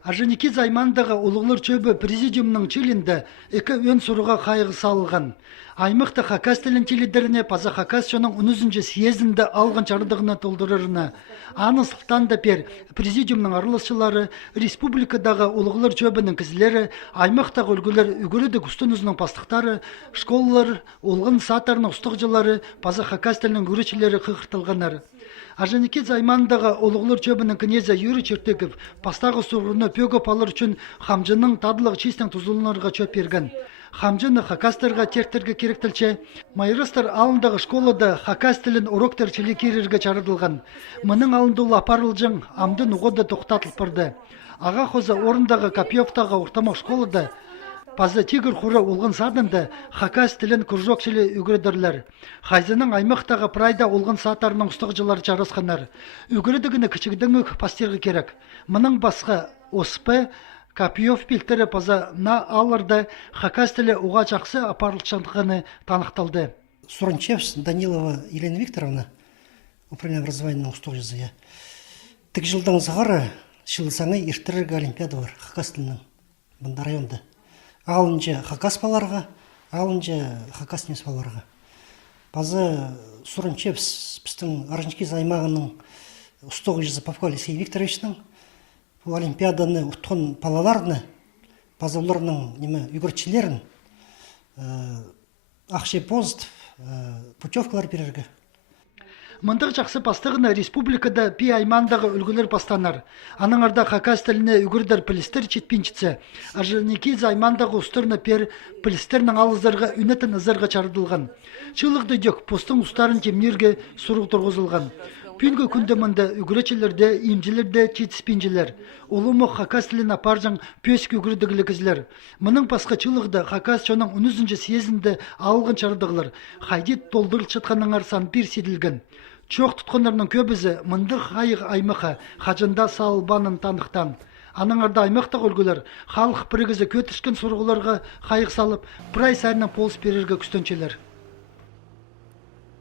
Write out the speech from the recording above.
Ажынеки займандағы улуғлар чөбі президиумның чилінде екі өн сұруға қайғы салылған. Аймықты хакас тілін теледеріне паза хакас жоның 10-інші съезінде алған чардығына толдырырына. Аны сылтан да пер президиумның арылысшылары, республикадағы улуғлар чөбінің кізілері, аймақтағы үлгілер үгіреді күстінізінің пастықтары, школалар, олғын сатарының ұстықжылары, паза хакас тілінің үречілері қықыртылғанар. Ажынеки займандағы улуғлар чөбінің князя Юрий Чертеков пастағы сұғырыны пөгі палыр үшін хамжының тадылығы чистің тұзылынарға чөп берген. Хамжыны хакастарға тертерге керектілче, майырыстар алындағы школада хакас тілін уроктар чили керерге чарыдылған. Мұның алынды апарылжың амдын ұғыда тоқтатылып барды. Аға қоза орындағы Копьевтағы ортамақ школада паза тигр құры олғын садында хакас тілін күржок чили үгірдірлер. Хайзының аймақтағы прайда олғын сатарының ұстықжылары чарысқанар. Үгірдігіні кішігдің пастергі керек. Мұның басқа оспы Копьев пилтері паза на алырда хакас тілі уға жақсы апарылшандығыны танықталды. Суранчевс Данилова Елена Викторовна, управление образованиының ұстықжызы. Тік жылдан зағары шылысаңы ертірігі олимпиада бар хакас тілінің бұнда районда. Алынжа хакас баларға, алынжа хакас немес баларға. Базы Суранчевс біздің Ажынеки займағының ұстықжызы Павел Алексей Викторовичның бұл олимпиаданы ұтқан балаларыны, базаларының үгіртшілерін ақше позитив путевкалар берерге. Мұндық жақсы пастығына республикада пи аймандағы үлгілер пастанар. Аныңарда хакас тіліне үгірдер пілістер четпенчіце. Ажынеки займандағы ұстырны пер пілістерінің алызарға үнетін ызарға чардылған. Чылықты дөк постың ұстарын темнерге сұруқ тұрғызылған. Пүнгі күндімінде үгіречілерде, имжілерде четіспенжілер. Олымы хакас тілін апаржың пөскі үгірдігілі кізлер. Мұның пасқа чылығда хакас жоның 10-інші съезінде алғын чардығылар. Хайдет толдырыл чатқаныңар сан пир седілген. Чоқ тұтқандарының көбізі мұндық қайық аймақы хажында салбанын танықтан. Аныңарда аймақтық үлгілер халық бірігізі көтішкен сұрғыларға қайық салып, прай сәрінің полыс берерге күстенчелер.